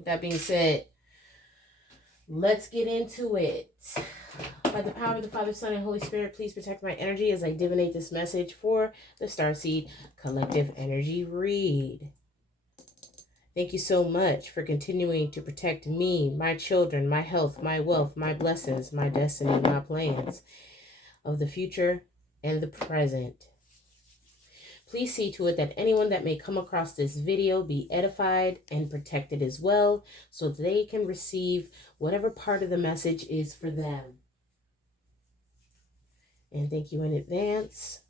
With that being said, let's get into it. By the power of the Father, Son, and Holy Spirit, please protect my energy as I divinate this message for the Starseed Collective Energy Read. Thank you so much for continuing to protect me, my children, my health, my wealth, my blessings, my destiny, my plans of the future and the present. Please see to it that anyone that may come across this video be edified and protected as well, so they can receive whatever part of the message is for them. And thank you in advance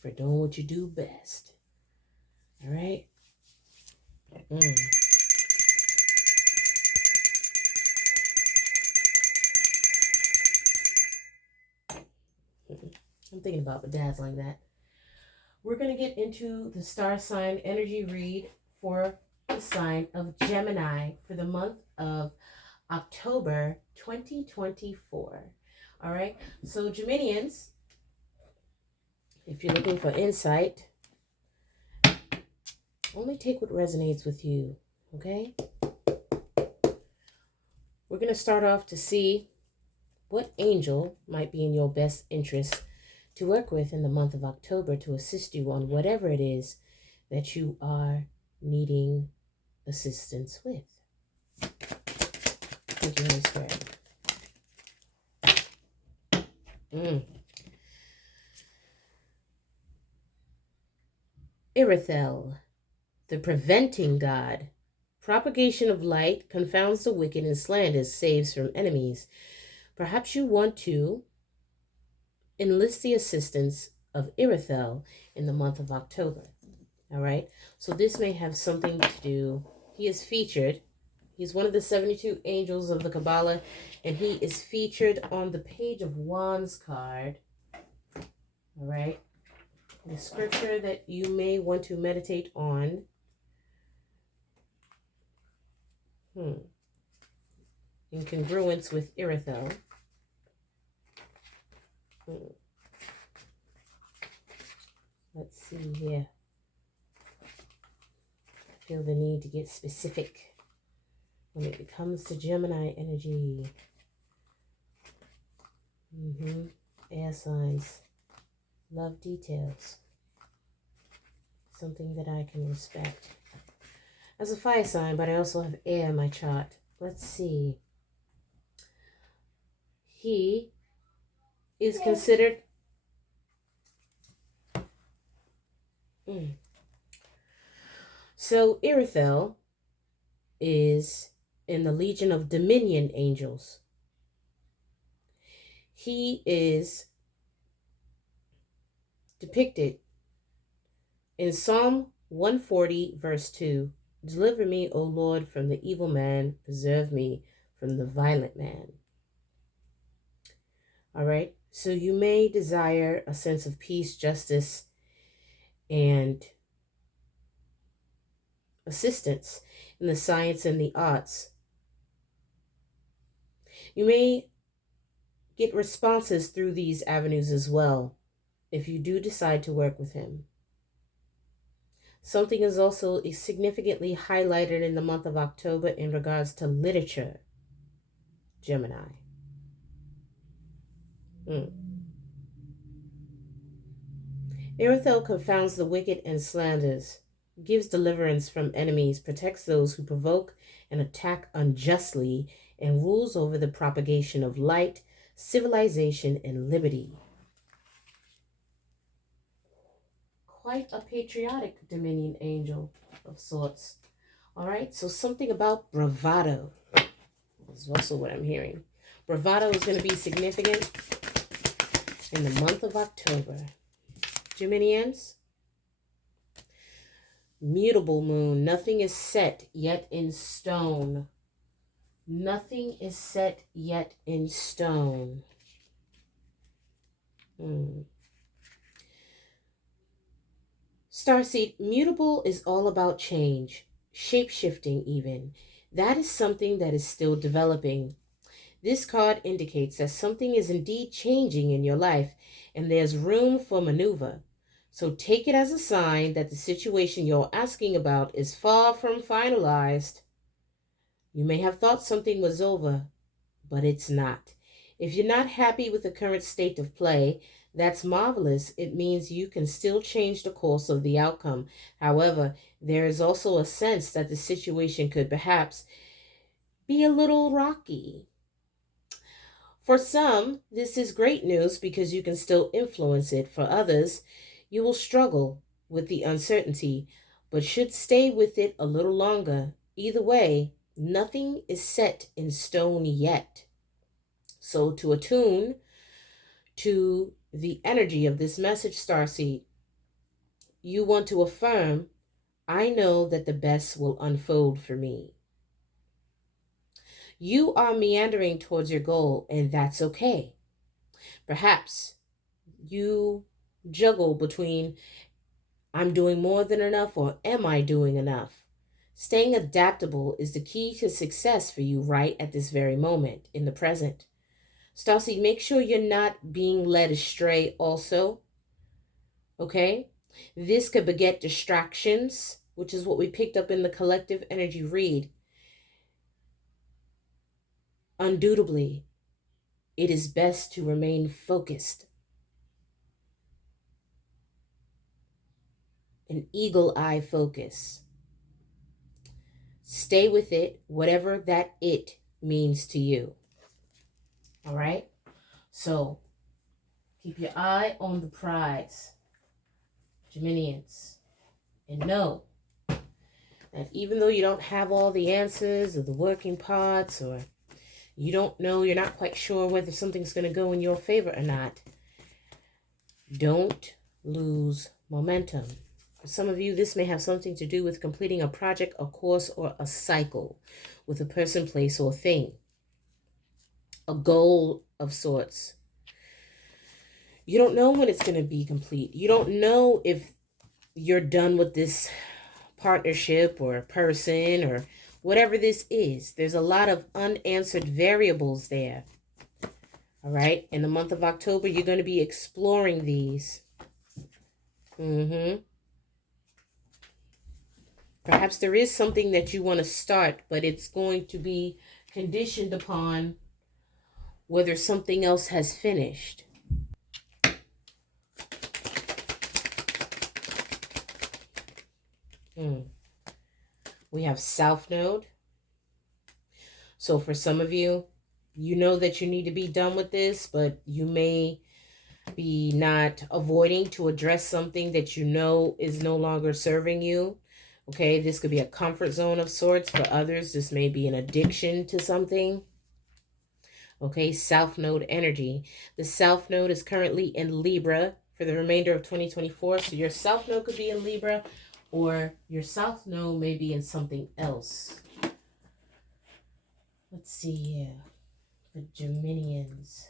for doing what you do best. All right? I'm thinking about bedazzling that. We're going to get into the star sign energy read for the sign of Gemini for the month of October 2024. All right. So Geminians, if you're looking for insight, only take what resonates with you. Okay. We're going to start off to see what angel might be in your best interest to work with in the month of October to assist you on whatever it is that you are needing assistance with. Thank you, Holy Spirit. Irithel, the preventing god. Propagation of light confounds the wicked and slanders saves from enemies. Perhaps you want to enlist the assistance of Irithel in the month of October. All right. So this may have something to do. He is featured. He's one of the 72 angels of the Kabbalah, and he is featured on the Page of Wands card. All right. The scripture that you may want to meditate on. In congruence with Irithel. Let's see here. I feel the need to get specific when it comes to Gemini energy. Air signs. Love details. Something that I can respect. As a fire sign, but I also have air in my chart. Let's see. He is considered... So Irithel is in the Legion of Dominion angels. He is depicted in Psalm 140, verse 2. Deliver me, O Lord, from the evil man. Preserve me from the violent man. All right. So you may desire a sense of peace, justice, and assistance in the science and the arts. You may get responses through these avenues as well if you do decide to work with him. Something is also significantly highlighted in the month of October in regards to literature, Gemini. Irithel confounds the wicked and slanders, gives deliverance from enemies, protects those who provoke and attack unjustly, and rules over the propagation of light, civilization, and liberty. Quite a patriotic Dominion angel of sorts. All right, so something about bravado is also what I'm hearing. Bravado is going to be significant in the month of October. Geminians, mutable moon. Nothing is set yet in stone. Nothing is set yet in stone. Starseed, mutable is all about change, shape-shifting even. That is something that is still developing. This card indicates that something is indeed changing in your life and there's room for maneuver. So take it as a sign that the situation you're asking about is far from finalized. You may have thought something was over, but it's not. If you're not happy with the current state of play, that's marvelous. It means you can still change the course of the outcome. However, there is also a sense that the situation could perhaps be a little rocky. For some, this is great news because you can still influence it. For others, you will struggle with the uncertainty, but should stay with it a little longer. Either way, nothing is set in stone yet. So, to attune to the energy of this message, Starseed, you want to affirm, I know that the best will unfold for me. You are meandering towards your goal, and that's okay. Perhaps you juggle between I'm doing more than enough or am I doing enough? Staying adaptable is the key to success for you right at this very moment in the present. Starseed, make sure you're not being led astray also. Okay? This could beget distractions, which is what we picked up in the collective energy read. Undoubtedly, it is best to remain focused. An eagle eye focus. Stay with it, whatever that it means to you. All right? So, keep your eye on the prize, Geminians. And know that even though you don't have all the answers or the working parts, or you don't know, you're not quite sure whether something's going to go in your favor or not, don't lose momentum. For some of you, this may have something to do with completing a project, a course, or a cycle with a person, place, or thing. A goal of sorts. You don't know when it's going to be complete. You don't know if you're done with this partnership or person or whatever this is. There's a lot of unanswered variables there. All right. In the month of October, you're going to be exploring these. Perhaps there is something that you want to start, but it's going to be conditioned upon whether something else has finished. We have South Node. So for some of you, you know that you need to be done with this, but you may be not avoiding to address something that you know is no longer serving you. Okay, this could be a comfort zone of sorts. For others, this may be an addiction to something. Okay, South Node energy. The South Node is currently in Libra for the remainder of 2024. So your South Node could be in Libra, or your South Node may be in something else. Let's see here. The Geminians.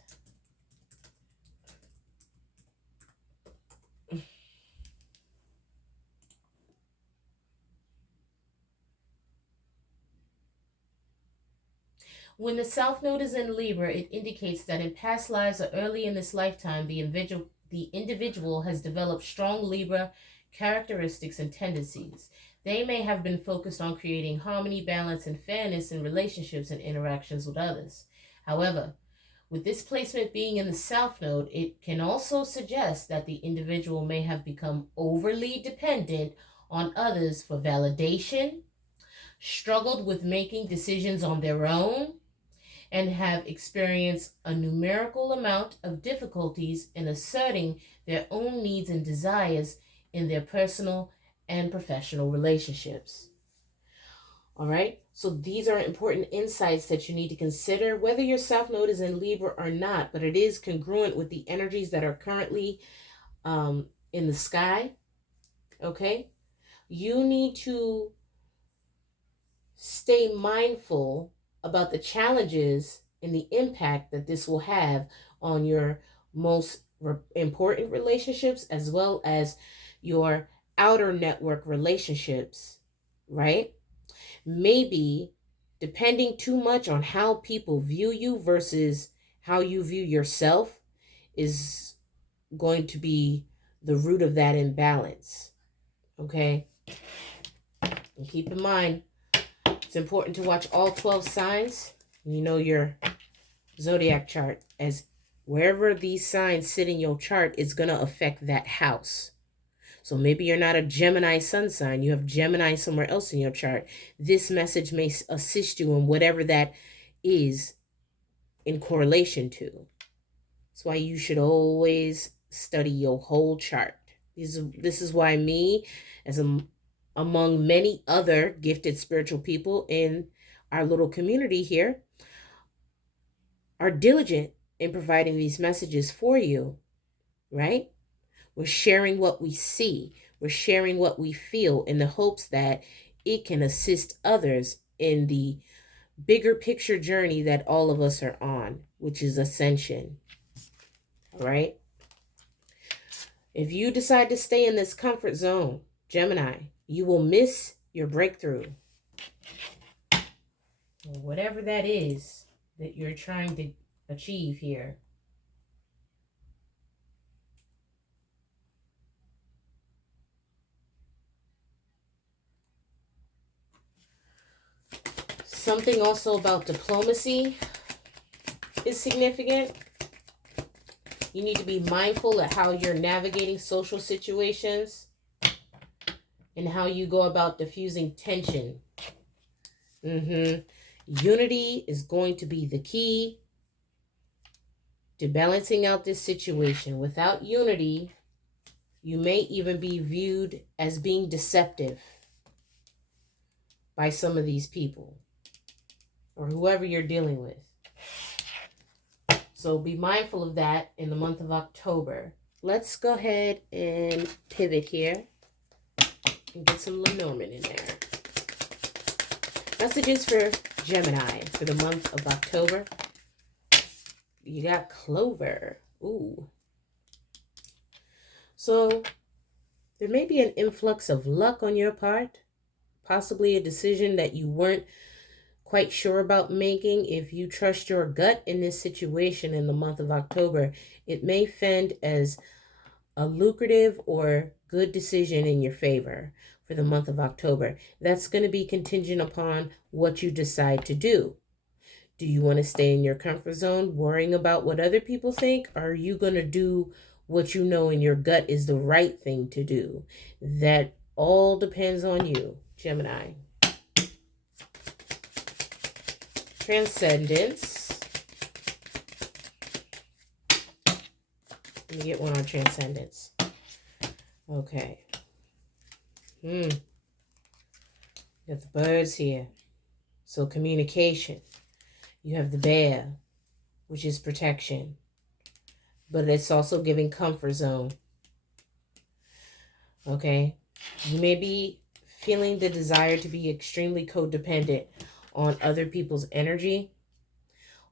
When the South Node is in Libra, it indicates that in past lives or early in this lifetime, the individual has developed strong Libra characteristics and tendencies. They may have been focused on creating harmony, balance, and fairness in relationships and interactions with others. However, with this placement being in the South Node, it can also suggest that the individual may have become overly dependent on others for validation, struggled with making decisions on their own, and have experienced a numerical amount of difficulties in asserting their own needs and desires in their personal and professional relationships. All right, so these are important insights that you need to consider, whether your South Node is in Libra or not, but it is congruent with the energies that are currently in the sky. Okay, you need to stay mindful about the challenges and the impact that this will have on your most important relationships, as well as your outer network relationships, right? Maybe depending too much on how people view you versus how you view yourself is going to be the root of that imbalance. Okay? And keep in mind, it's important to watch all 12 signs. You know your zodiac chart, as wherever these signs sit in your chart is going to affect that house. So maybe you're not a Gemini sun sign. You have Gemini somewhere else in your chart. This message may assist you in whatever that is in correlation to. That's why you should always study your whole chart. This is why me, as among many other gifted spiritual people in our little community here, are diligent in providing these messages for you, right? We're sharing what we see. We're sharing what we feel in the hopes that it can assist others in the bigger picture journey that all of us are on, which is ascension. All right? If you decide to stay in this comfort zone, Gemini, you will miss your breakthrough. Or whatever that is that you're trying to achieve here. Something also about diplomacy is significant. You need to be mindful of how you're navigating social situations and how you go about diffusing tension. Unity is going to be the key to balancing out this situation. Without unity, you may even be viewed as being deceptive by some of these people or whoever you're dealing with. So be mindful of that in the month of October. Let's go ahead and pivot here and get some Lenormand in there. Messages for Gemini for the month of October. You got Clover. Ooh. So there may be an influx of luck on your part. Possibly a decision that you weren't quite sure about making. If you trust your gut in this situation in the month of October, it may fend as a lucrative or good decision in your favor for the month of October. That's going to be contingent upon what you decide to do. Do you want to stay in your comfort zone worrying about what other people think? Or are you going to do what you know in your gut is the right thing to do? That all depends on you, Gemini. Transcendence. Let me get one on transcendence. Okay. Got the birds here. So communication. You have the bear, which is protection. But it's also giving comfort zone. Okay. You may be feeling the desire to be extremely codependent on other people's energy,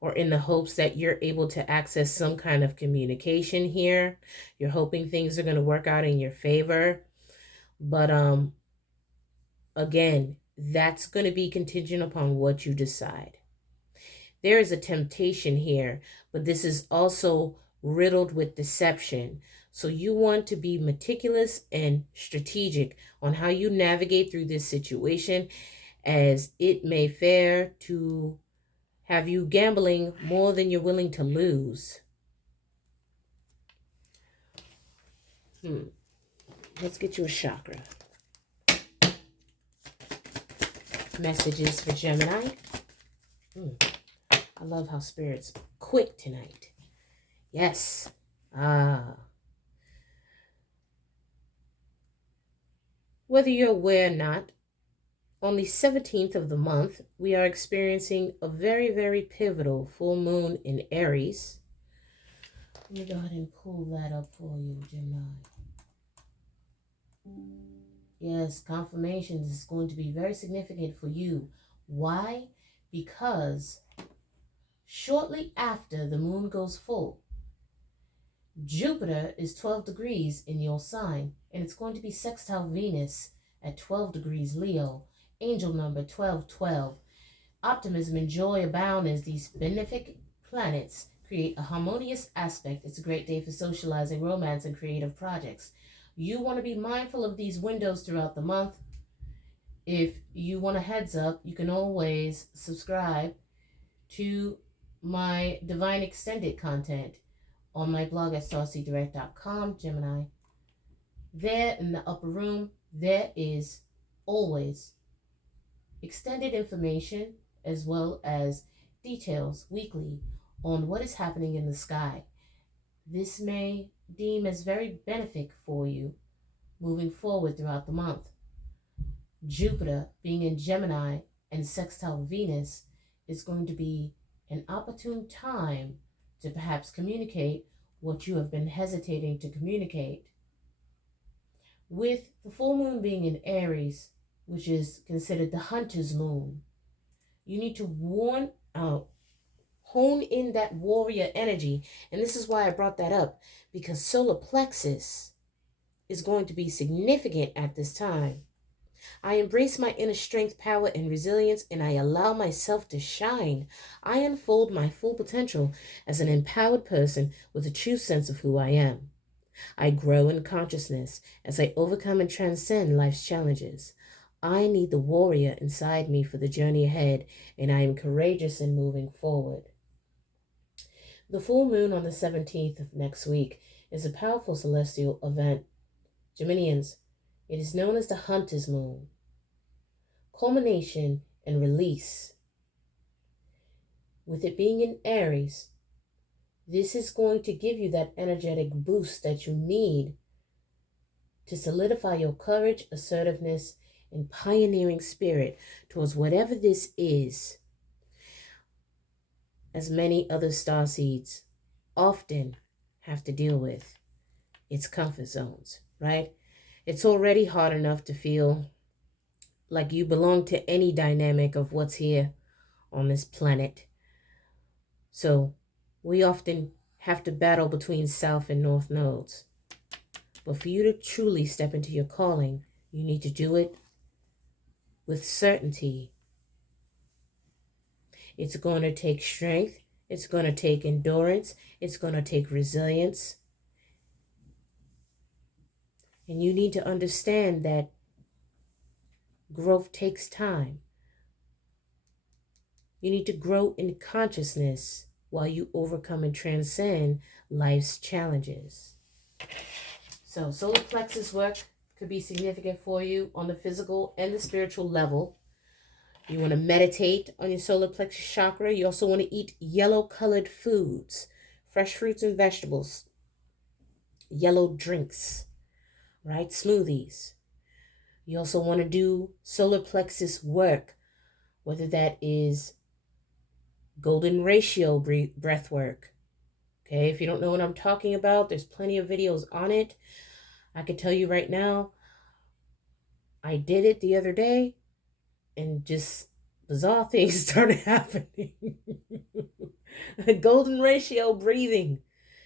or in the hopes that you're able to access some kind of communication here. You're hoping things are going to work out in your favor. But again, that's going to be contingent upon what you decide. There is a temptation here, but this is also riddled with deception. So you want to be meticulous and strategic on how you navigate through this situation, as it may fare to have you gambling more than you're willing to lose. Let's get you a chakra. Messages for Gemini. I love how Spirit's quick tonight. Yes. Whether you're aware or not, on the 17th of the month, we are experiencing a very, very pivotal full moon in Aries. Let me go ahead and pull that up for you, Gemini. Yes, confirmation is going to be very significant for you. Why? Because shortly after the moon goes full, Jupiter is 12 degrees in your sign, and it's going to be sextile Venus at 12 degrees Leo. Angel number 1212. Optimism and joy abound as these benefic planets create a harmonious aspect. It's a great day for socializing, romance, and creative projects. You want to be mindful of these windows throughout the month. If you want a heads up, you can always subscribe to my Divine Extended content on my blog at starseeddirect.com, Gemini. There in the upper room, there is always extended information as well as details weekly on what is happening in the sky. This may deem as very beneficial for you moving forward throughout the month. Jupiter being in Gemini and sextile Venus is going to be an opportune time to perhaps communicate what you have been hesitating to communicate. With the full moon being in Aries, which is considered the hunter's moon, you need to hone in that warrior energy. And this is why I brought that up, because solar plexus is going to be significant at this time. I embrace my inner strength, power, and resilience, and I allow myself to shine. I unfold my full potential as an empowered person with a true sense of who I am. I grow in consciousness as I overcome and transcend life's challenges. I need the warrior inside me for the journey ahead, and I am courageous in moving forward. The full moon on the 17th of next week is a powerful celestial event. Geminians, it is known as the hunter's moon. Culmination and release. With it being in Aries, this is going to give you that energetic boost that you need to solidify your courage, assertiveness, and pioneering spirit towards whatever this is. As many other starseeds often have to deal with, its comfort zones, right? It's already hard enough to feel like you belong to any dynamic of what's here on this planet. So we often have to battle between south and north nodes. But for you to truly step into your calling, you need to do it with certainty. It's going to take strength. It's going to take endurance. It's going to take resilience. And you need to understand that growth takes time. You need to grow in consciousness while you overcome and transcend life's challenges. So solar plexus work could be significant for you on the physical and the spiritual level. You want to meditate on your solar plexus chakra. You also want to eat yellow colored foods, fresh fruits and vegetables, yellow drinks, right? Smoothies. You also want to do solar plexus work, whether that is golden ratio breath work. Okay, if you don't know what I'm talking about, there's plenty of videos on it. I can tell you right now, I did it the other day and just bizarre things started happening. Golden ratio breathing.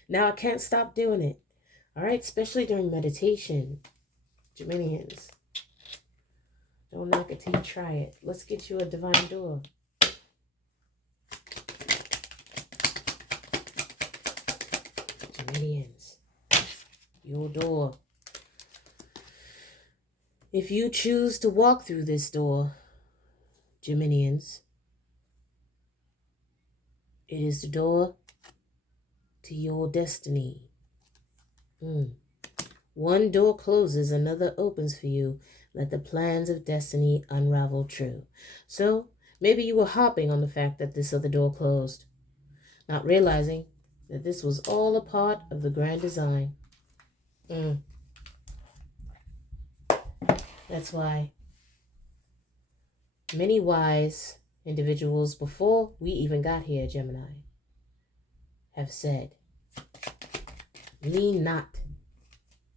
Now I can't stop doing it. All right, especially during meditation. Geminians, don't knock it till you try it. Let's get you a divine door. Geminians, your door. If you choose to walk through this door, Geminians, it is the door to your destiny. One door closes, another opens for you. Let the plans of destiny unravel true. So maybe you were hopping on the fact that this other door closed, not realizing that this was all a part of the grand design. That's why many wise individuals before we even got here, Gemini, have said, lean not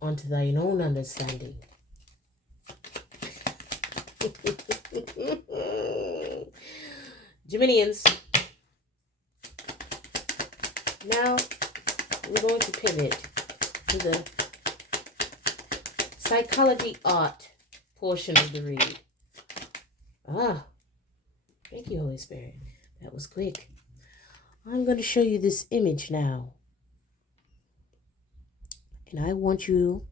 unto thine own understanding. Geminians, now we're going to pivot to the psychology art portion of the read. Thank you, Holy Spirit. That was quick. I'm going to show you this image now. And I want you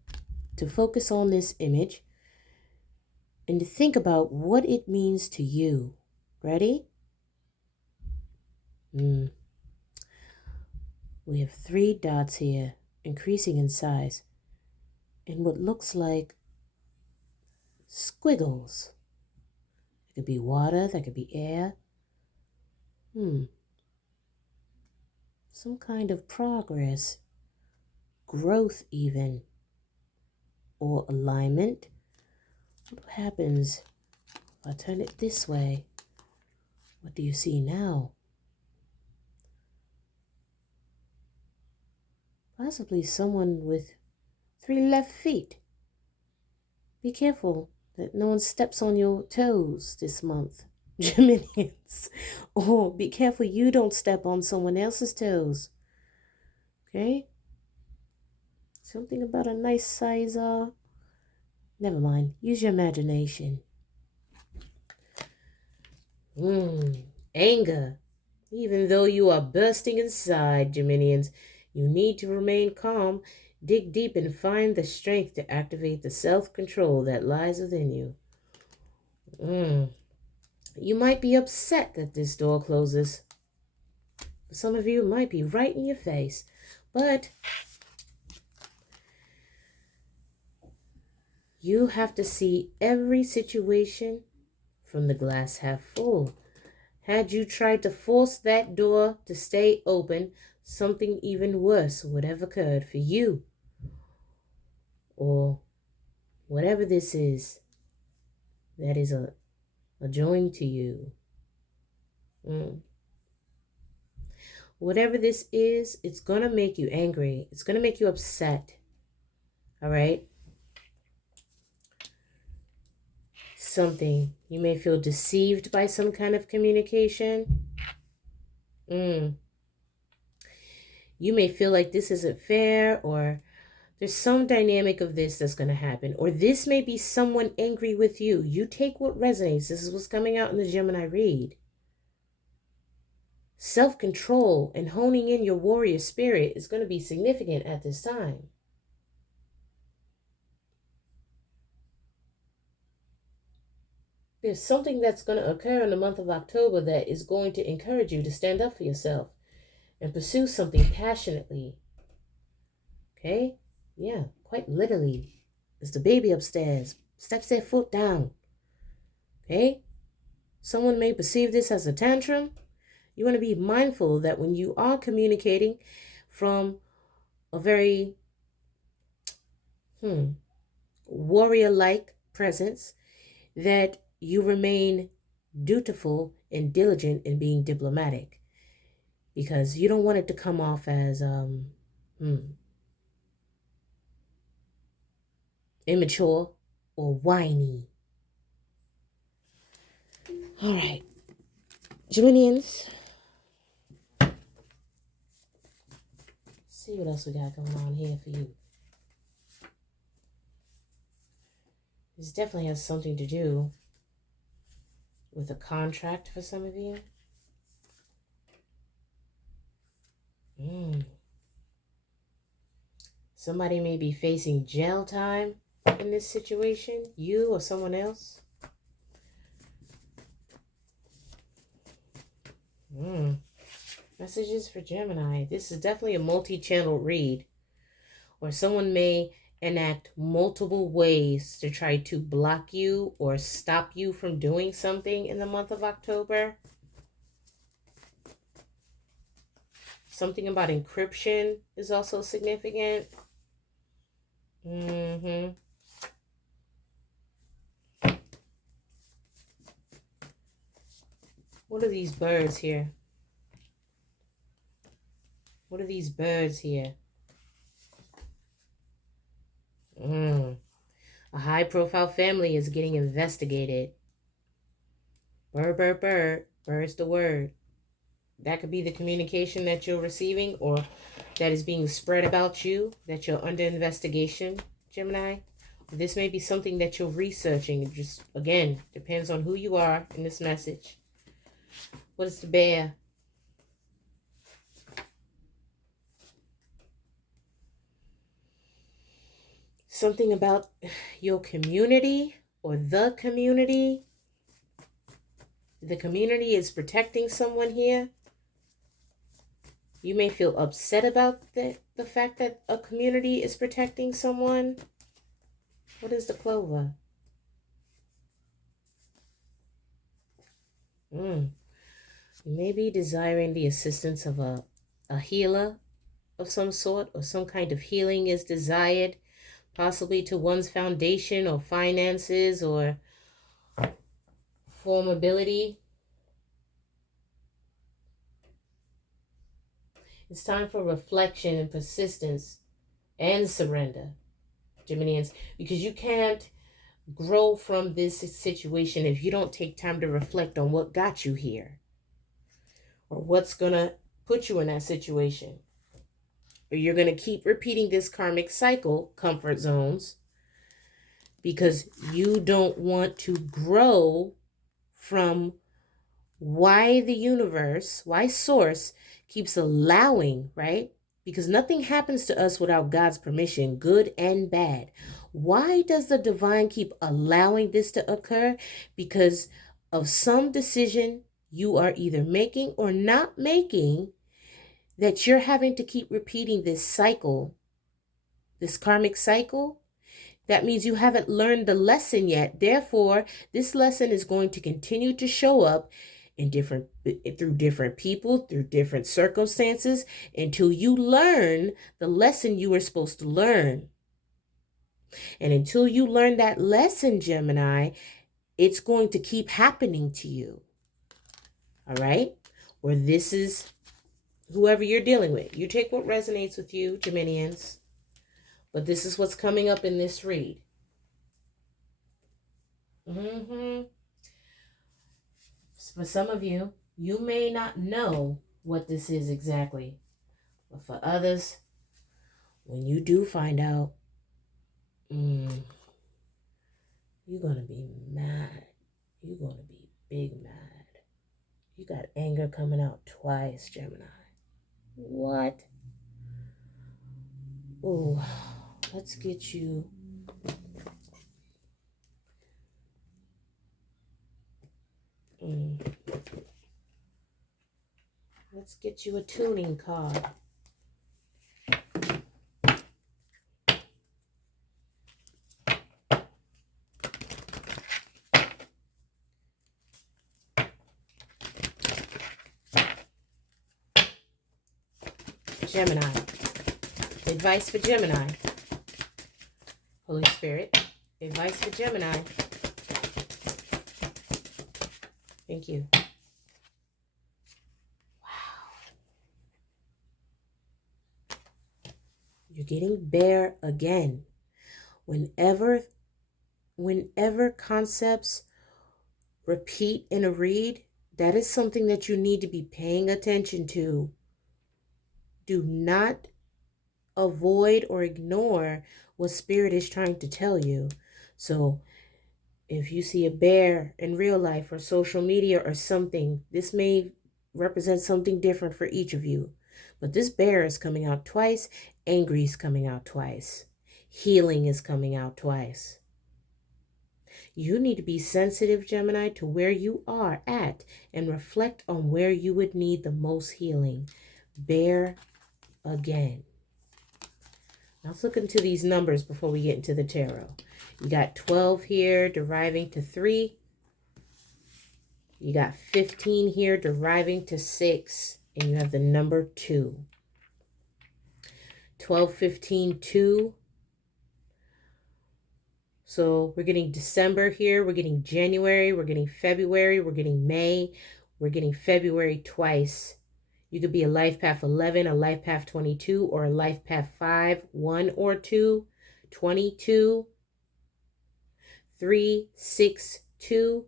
to focus on this image and to think about what it means to you. Ready? We have 3 dots here, increasing in size, and what looks like squiggles. It could be water, that could be air. Some kind of progress, growth even, or alignment. What happens if I turn it this way? What do you see now? Possibly someone with 3 left feet. Be careful that no one steps on your toes this month, Geminians. Or be careful you don't step on someone else's toes. Okay? Something about a nice size, never mind. Use your imagination. Anger. Even though you are bursting inside, Geminians, you need to remain calm. Dig deep and find the strength to activate the self-control that lies within you. You might be upset that this door closes. For some of you, it might be right in your face. But you have to see every situation from the glass half full. Had you tried to force that door to stay open, something even worse would have occurred for you. Or whatever this is that is a join to you. Whatever this is, it's going to make you angry. It's going to make you upset. All right? Something. You may feel deceived by some kind of communication. You may feel like this isn't fair, or there's some dynamic of this that's going to happen. Or this may be someone angry with you. You take what resonates. This is what's coming out in the Gemini read. Self-control and honing in your warrior spirit is going to be significant at this time. There's something that's going to occur in the month of October that is going to encourage you to stand up for yourself and pursue something passionately. Okay? Yeah, quite literally. It's the baby upstairs. Steps their foot down. Okay? Someone may perceive this as a tantrum. You want to be mindful that when you are communicating from a very warrior-like presence, that you remain dutiful and diligent in being diplomatic, because you don't want it to come off as immature or whiny. All right, Geminians. See what else we got going on here for you. This definitely has something to do with a contract for some of you. Somebody may be facing jail time in this situation, you or someone else. Messages for Gemini. This is definitely a multi-channel read, or someone may enact multiple ways to try to block you or stop you from doing something in the month of October. Something about encryption is also significant. What are these birds here? What are these birds here? A high-profile family is getting investigated. Bird, bird, bird. Bird's the word. That could be the communication that you're receiving, or that is being spread about you, that you're under investigation, Gemini. This may be something that you're researching. It just, again, depends on who you are in this message. What is the bear? Something about your community, or the community. The community is protecting someone here. You may feel upset about the fact that a community is protecting someone. What is the clover? You may be desiring the assistance of a healer of some sort, or some kind of healing is desired, possibly to one's foundation or finances or formability. It's time for reflection and persistence and surrender, Geminians, because you can't grow from this situation if you don't take time to reflect on what got you here or what's going to put you in that situation. Or you're going to keep repeating this karmic cycle, comfort zones, because you don't want to grow from why the universe, why source keeps allowing, right? Because nothing happens to us without God's permission, good and bad. Why does the divine keep allowing this to occur? Because of some decision you are either making or not making, that you're having to keep repeating this cycle, this karmic cycle. That means you haven't learned the lesson yet. Therefore, this lesson is going to continue to show up through different people, through different circumstances, until you learn the lesson you were supposed to learn. And until you learn that lesson, Gemini, it's going to keep happening to you. All right? Or this is whoever you're dealing with. You take what resonates with you, Geminians. But this is what's coming up in this read. For some of you, you may not know what this is exactly. But for others, when you do find out, you're going to be mad. You're going to be big mad. You got anger coming out twice, Gemini. What? Oh, let's get you. Let's get you a tuning card. Gemini. Advice for Gemini. Holy Spirit. Advice for Gemini. Thank you. Wow. You're getting bare again. Whenever concepts repeat in a read, that is something that you need to be paying attention to. Do not avoid or ignore what Spirit is trying to tell you. So if you see a bear in real life or social media or something, this may represent something different for each of you. But this bear is coming out twice. Angry is coming out twice. Healing is coming out twice. You need to be sensitive, Gemini, to where you are at and reflect on where you would need the most healing. Bear again. Now let's look into these numbers before we get into the tarot. You got 12 here deriving to 3. You got 15 here deriving to 6. And you have the number 2. 12, 15, 2. So we're getting December here. We're getting January. We're getting February. We're getting May. We're getting February twice. You could be a life path 11, a life path 22, or a life path 5, 1 or 2, 22, 3, 6, 2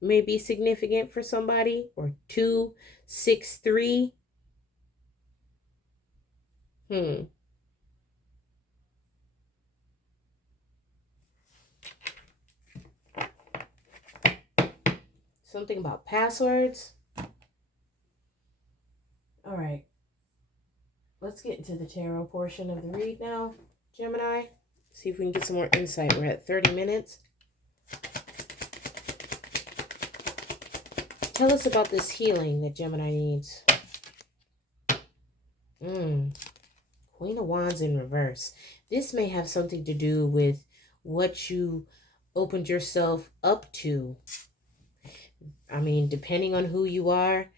may be significant for somebody, or 2, 6, 3. Something about passwords. All right. Let's get into the tarot portion of the read now, Gemini. See if we can get some more insight. We're at 30 minutes. Tell us about this healing that Gemini needs. Queen of Wands in reverse. This may have something to do with what you opened yourself up to. I mean, depending on who you are,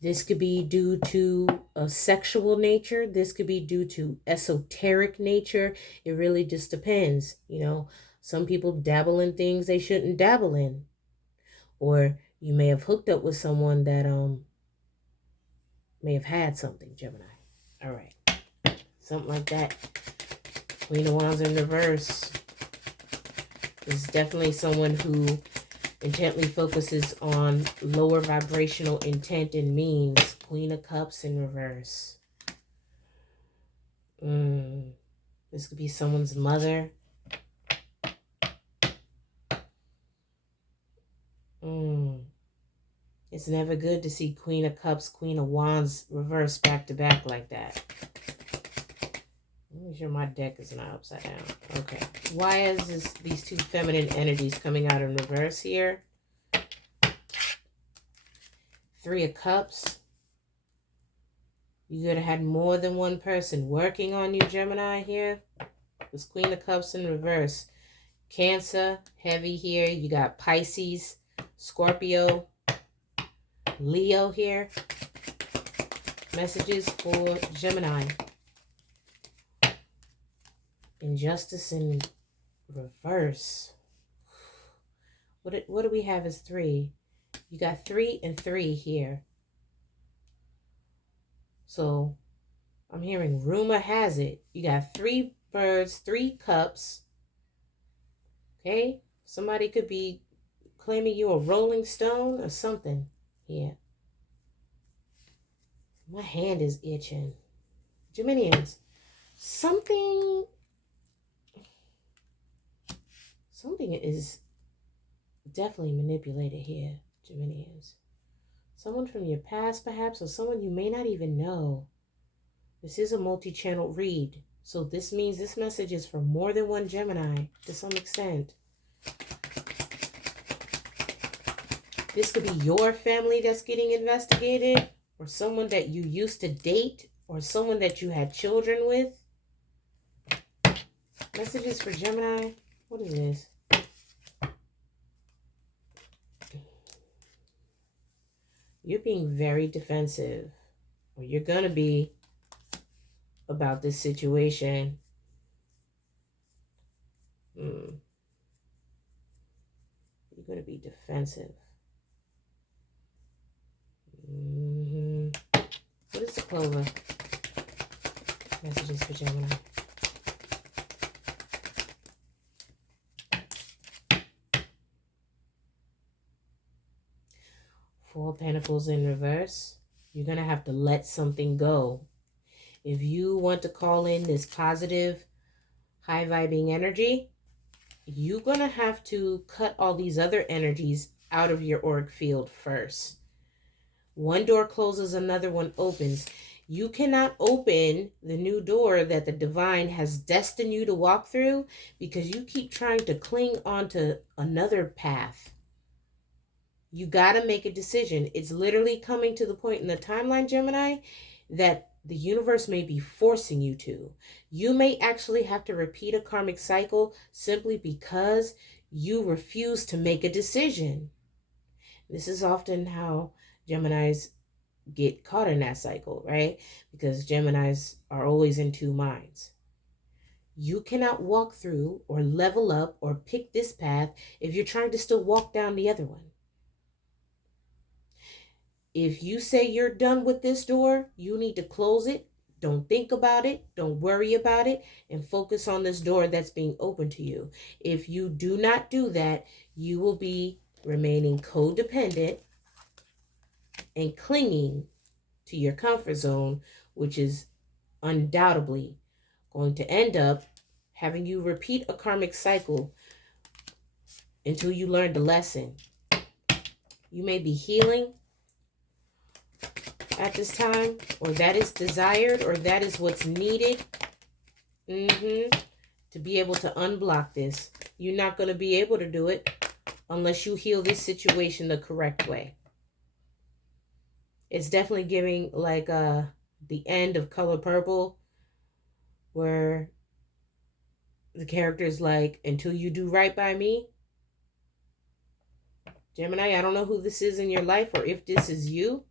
this could be due to a sexual nature. This could be due to esoteric nature. It really just depends. You know, some people dabble in things they shouldn't dabble in. Or you may have hooked up with someone that may have had something, Gemini. All right. Something like that. Queen of Wands in reverse. This is definitely someone who intently focuses on lower vibrational intent and means. Queen of Cups in reverse. This could be someone's mother. It's never good to see Queen of Cups, Queen of Wands reverse back to back like that. Make sure my deck is not upside down. Okay. Why is these two feminine energies coming out in reverse here? Three of Cups. You could have had more than one person working on you, Gemini, here. This Queen of Cups in reverse. Cancer, heavy here. You got Pisces, Scorpio, Leo here. Messages for Gemini. Injustice in reverse. What do we have as 3? You got 3 and 3 here. So I'm hearing rumor has it. You got 3 birds, 3 cups. Okay? Somebody could be claiming you a rolling stone or something here. My hand is itching. Geminians, something is definitely manipulated here, Geminians. Someone from your past, perhaps, or someone you may not even know. This is a multi-channel read, so this means this message is for more than one Gemini to some extent. This could be your family that's getting investigated, or someone that you used to date, or someone that you had children with. Messages for Gemini. What is this? You're being very defensive, or you're going to be, about this situation. You're going to be defensive. What is the Clover? Messages for Gemini. Four of Pentacles in reverse. You're going to have to let something go. If you want to call in this positive, high-vibing energy, you're going to have to cut all these other energies out of your auric field first. One door closes, another one opens. You cannot open the new door that the divine has destined you to walk through because you keep trying to cling onto another path. You got to make a decision. It's literally coming to the point in the timeline, Gemini, that the universe may be forcing you to. You may actually have to repeat a karmic cycle simply because you refuse to make a decision. This is often how Geminis get caught in that cycle, right? Because Geminis are always in two minds. You cannot walk through or level up or pick this path if you're trying to still walk down the other one. If you say you're done with this door, you need to close it. Don't think about it. Don't worry about it. And focus on this door that's being opened to you. If you do not do that, you will be remaining codependent and clinging to your comfort zone, which is undoubtedly going to end up having you repeat a karmic cycle until you learn the lesson. You may be healing at this time, or that is desired, or that is what's needed to be able to unblock this. You're not going to be able to do it unless you heal this situation the correct way. It's definitely giving like the end of Color Purple, where the character's like, until you do right by me. Gemini, I don't know who this is in your life or if this is you.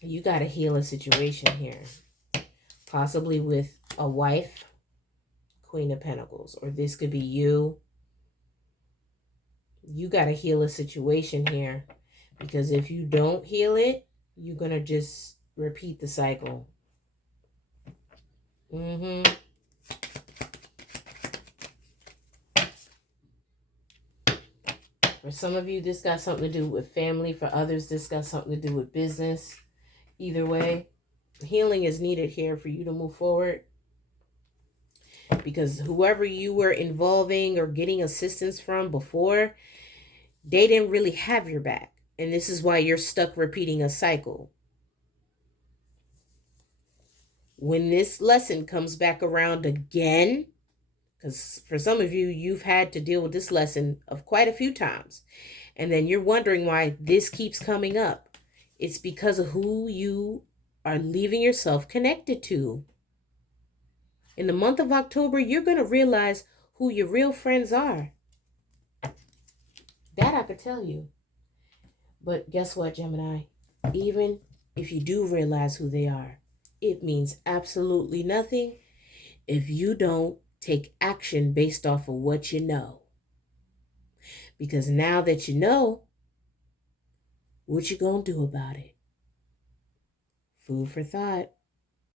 You got to heal a situation here. Possibly with a wife, Queen of Pentacles, or this could be you. You got to heal a situation here, because if you don't heal it, you're going to just repeat the cycle. For some of you, this got something to do with family. For others, this got something to do with business. Either way, healing is needed here for you to move forward, because whoever you were involving or getting assistance from before, they didn't really have your back. And this is why you're stuck repeating a cycle. When this lesson comes back around again, because for some of you, you've had to deal with this lesson of quite a few times, and then you're wondering why this keeps coming up. It's because of who you are leaving yourself connected to. In the month of October, you're going to realize who your real friends are. That I could tell you. But guess what, Gemini? Even if you do realize who they are, it means absolutely nothing if you don't take action based off of what you know. Because now that you know, what you gonna do about it? Food for thought.